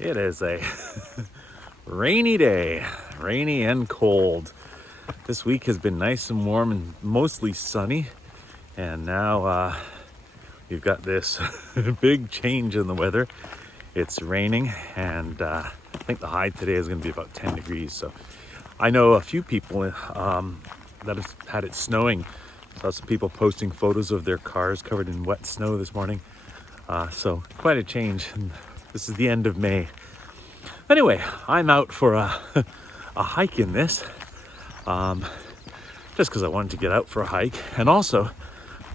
It is a rainy day, rainy and cold. This week has been nice and warm and mostly sunny. And now you've got this big change in the weather. It's raining, and I think the high today is going to be about 10 degrees. So I know a few people that have had it snowing. Saw some people posting photos of their cars covered in wet snow this morning. So quite a change. And this is the end of May. Anyway, I'm out for a hike in this, just because I wanted to get out for a hike. And also,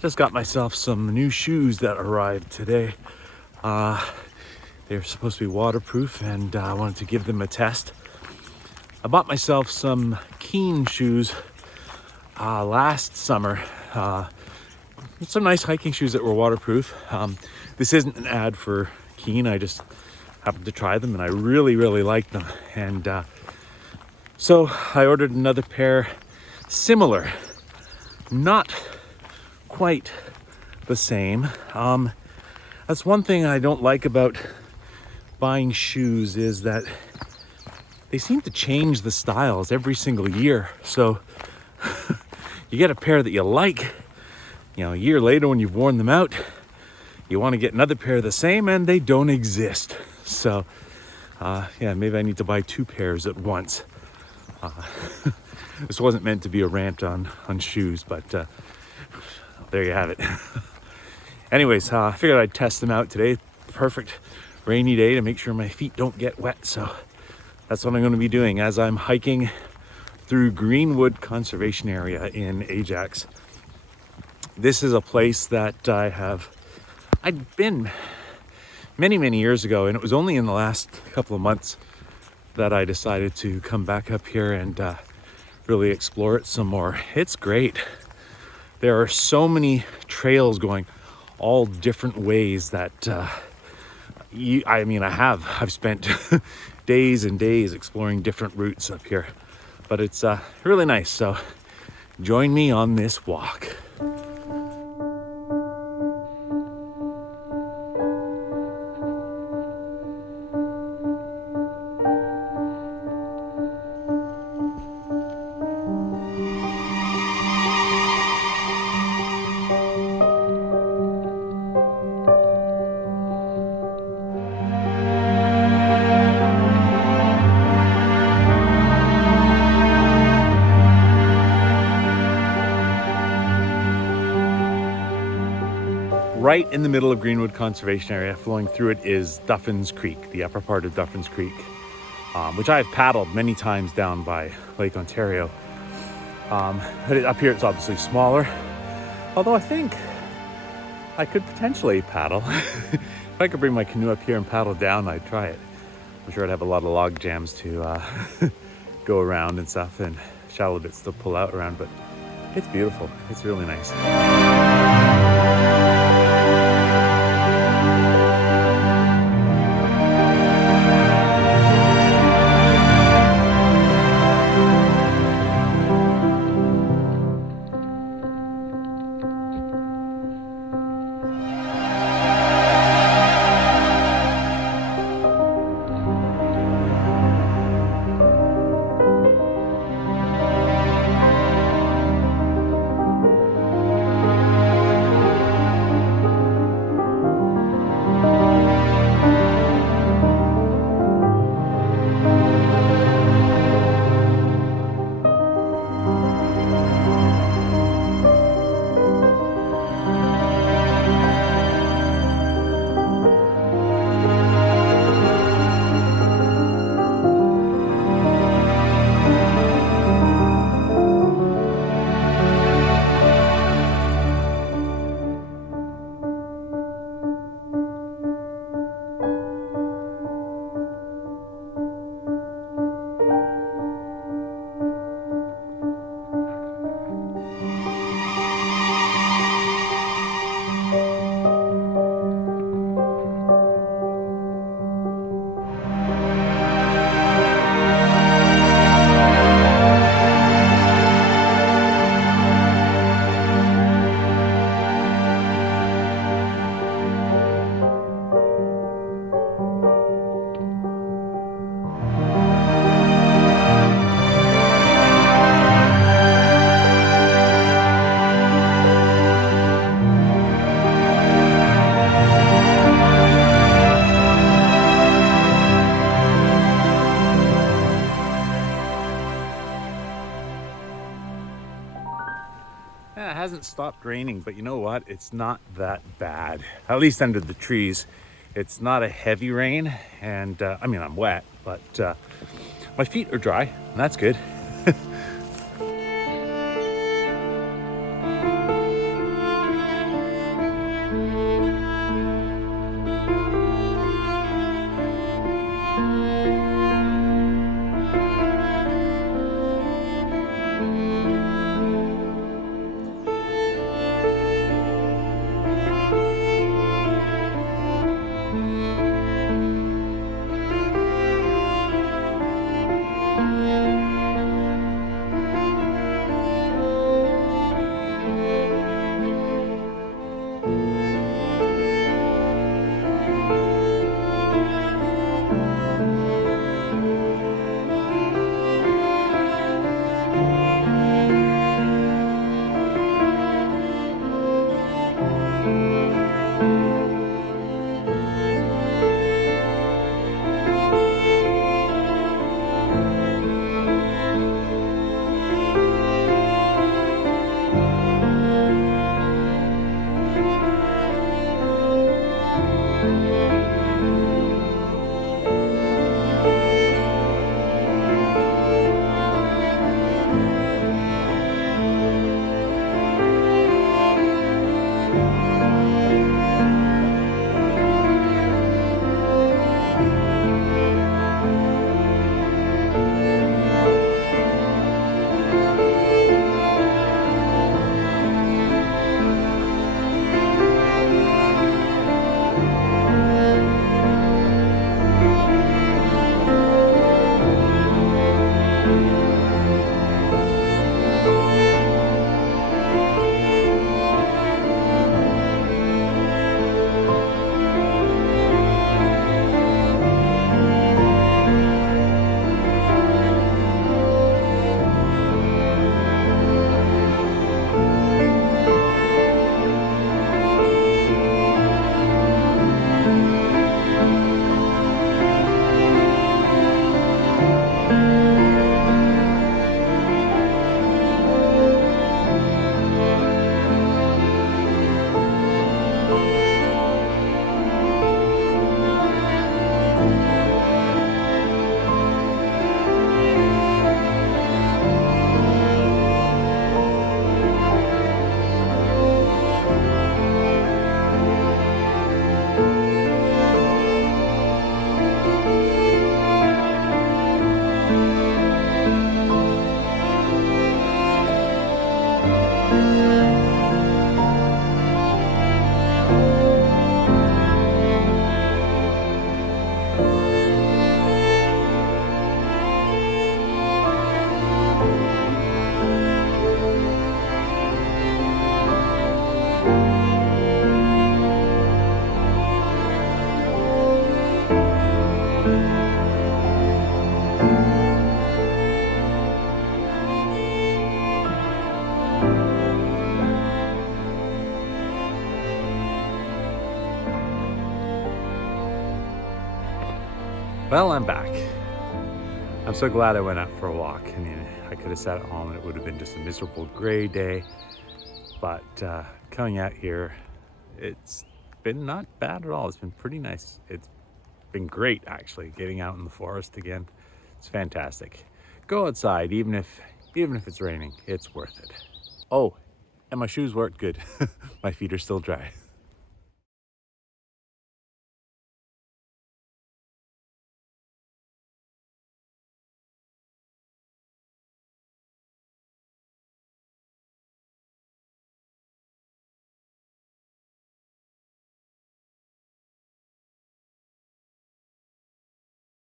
just got myself some new shoes that arrived today. They're supposed to be waterproof, and I wanted to give them a test. I bought myself some Keen shoes last summer. Some nice hiking shoes that were waterproof. This isn't an ad for Keen. I just happened to try them, and I really liked them. And so I ordered another pair, similar, not quite the same. That's one thing I don't like about buying shoes, is that they seem to change the styles every single year. So you get a pair that you like, a year later when you've worn them out, you want to get another pair of the same, and they don't exist. So maybe I need to buy two pairs at once. This wasn't meant to be a rant on shoes, but there you have it. Anyways, I figured I'd test them out today. Perfect rainy day to make sure my feet don't get wet. So that's what I'm going to be doing as I'm hiking through Greenwood Conservation Area in Ajax. This is a place that I'd been many years ago, and it was only in the last couple of months that I decided to come back up here and really explore it some more. It's great. There are so many trails going all different ways that I've spent days and days exploring different routes up here, but it's really nice. So join me on this walk. Right in the middle of Greenwood Conservation Area, flowing through it, is Duffin's Creek, the upper part of Duffin's Creek, which I've paddled many times down by Lake Ontario. But up here it's obviously smaller, although I think I could potentially paddle. If I could bring my canoe up here and paddle down, I'd try it. I'm sure I'd have a lot of log jams to go around and stuff, and shallow bits to pull out around, but it's beautiful. It's really nice. hasn't stopped raining, but you know what? It's not that bad, at least under the trees. It's not a heavy rain, and I mean, I'm wet, but my feet are dry, and that's good. Well, I'm back. I'm so glad I went out for a walk. I mean, I could have sat at home and it would have been just a miserable gray day. But coming out here, it's been not bad at all. It's been pretty nice. It's been great, actually, getting out in the forest again. It's fantastic. Go outside, even if it's raining. It's worth it. Oh, and my shoes worked good. My feet are still dry.